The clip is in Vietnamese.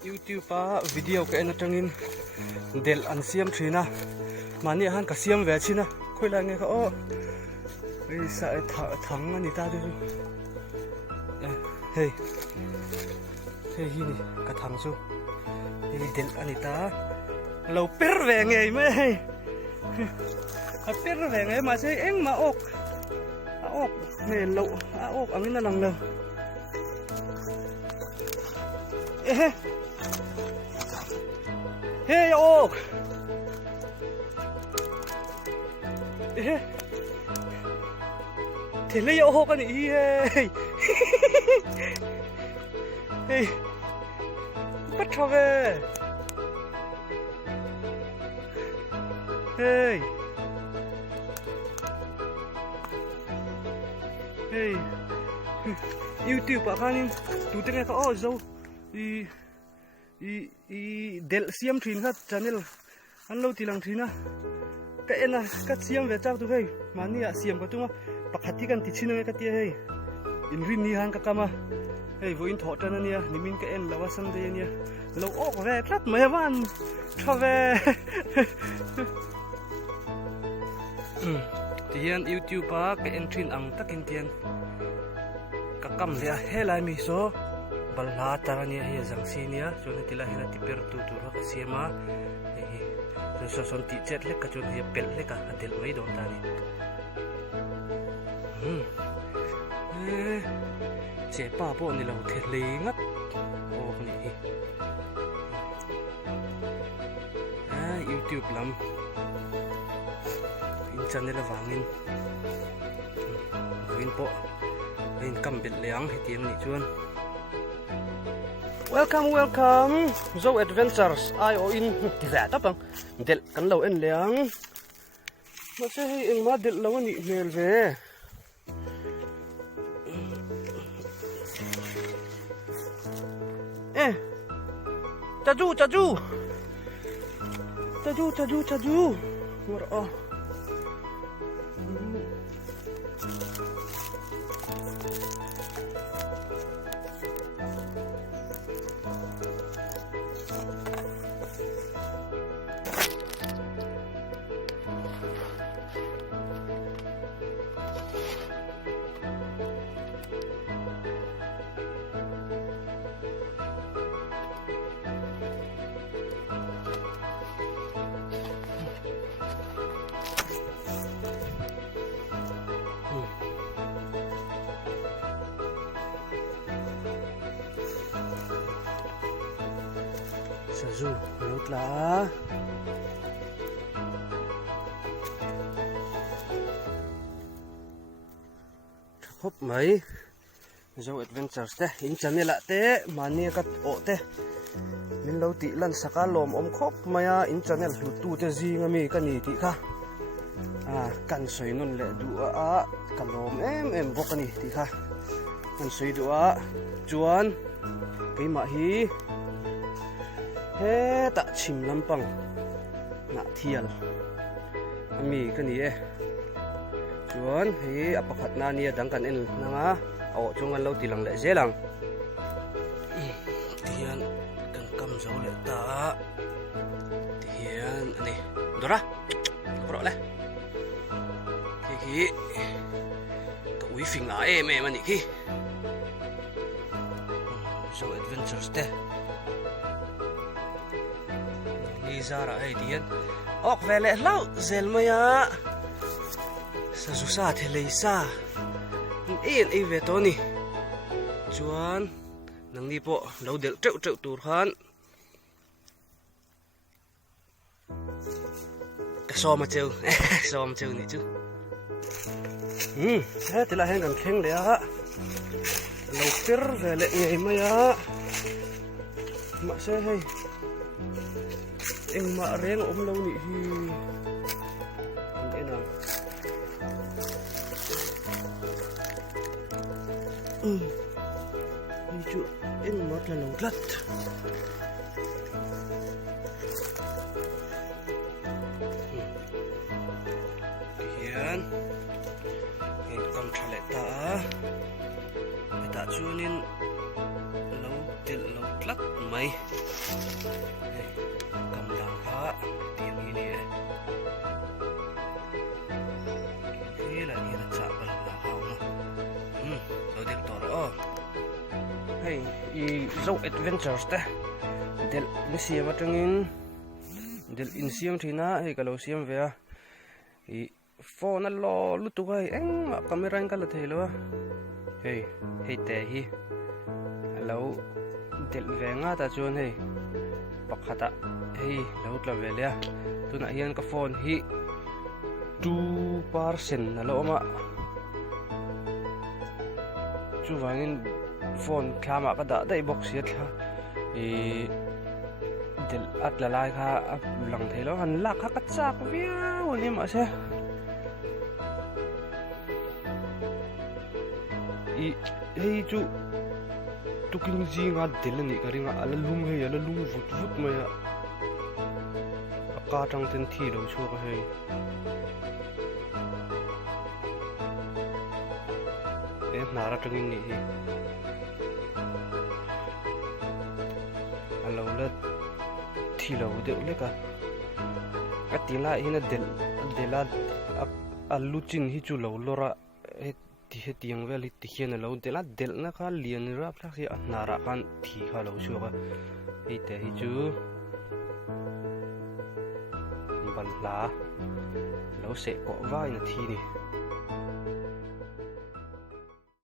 YouTube pa video ka en atangin del an siam thina mani han ka siam ve china khoila nge ka o ei sa thang ani ta du hey hey hi ni ka thang chu ei del ani ta lo per ve nge me hey a per ve nge ma se eng ma ok a ok ne lo a ok angin na lang lo hey ok thế lấy ô cái này hey hey bắt cho về hey hey YouTube apa kan tu tengah kau jauh i del siam thin kha channel an lo tilang thina ka ena ka siam ve chak tu hei mani a siam ka tunga pakhati kan ti china ka ti hei in rin ni han ka kama hei vo in tho tan ania nimin ka en lawa san de ania lo ok ve tlat mai van thave tian YouTube pa ka en thin ang takin tian ka kam le helai mi so balha tarania hi jangsi nia chone tila hena tiper tu ra ka siama hi so son ti chet le ka chon hi pel le ka adel mai don ta ni che pa po ni lo the le ngat o ni hi YouTube lam in channel awangin win po in kam bel leang hi tiang ni chuan welcome Zo Adventures ai o in tiza tapang del kan lo en leang ma se hi eng ma del lo ni mel ve taju war a Sazu lut la hop mai Zo Adventures te in channel te mani kat o te min lo ti lan saka lom om khop maya in channel lu tu te zinga mi ka ni ti kha kan soi nun le du a kalom em bokani ti kha kan soi du a chuan ke ma hi he ta chim lampang na thial mi ka ni e chuan hi apakhat na ni dang kan en nanga o chungan lo tilang le zelang tian kan kam zo le ta tian ani dora pro le ki ka wi fing a em ani ki Zo Adventures te Zara ai tian ok vele lau zel maya sa zusa the sa in ei ve to ni chuan nang ni po lo del treu tur khan ka som cheu ni chu he tila hen kan kheng le a lo per vele ngei maya ma se hei eng ma reng om lo ni hi ena ni chu eng ma tla lo tlat hian en kam thale ta chunin lo til lo tlat mấy cầm đàn khá tiền gì nè thế là như là chạm vào là hào nó đầu tiên tỏ rõ hey i dấu adventures ta del insiam atangin del insiam thina hey kalau siam ve i phone lo lutu hai eng ma camera ang kala thelo hey hey te hi hello del venga ta chon hey pakhata hey laut la velia tuna hian ka phone hi 2% alo ma chu wangin phone khama ka da dai box ya tha e del at la lai kha lang thelo han la kha ka chak viau ni ma se i hey chu tuking ji nga del ni ka ringa ala lung he ala lung vut vut ma ya ka tang ten thi lo chu ka he e nara tangin ni hi alo la thi lo de le ka atina hina dela alu chin hi chu lo lora he ti he tiang vel ti hian lo dela del na kha lian ra phla hi nara kan thi kha lo chu ka he te hi chu ban la lo se ko vai na thi ni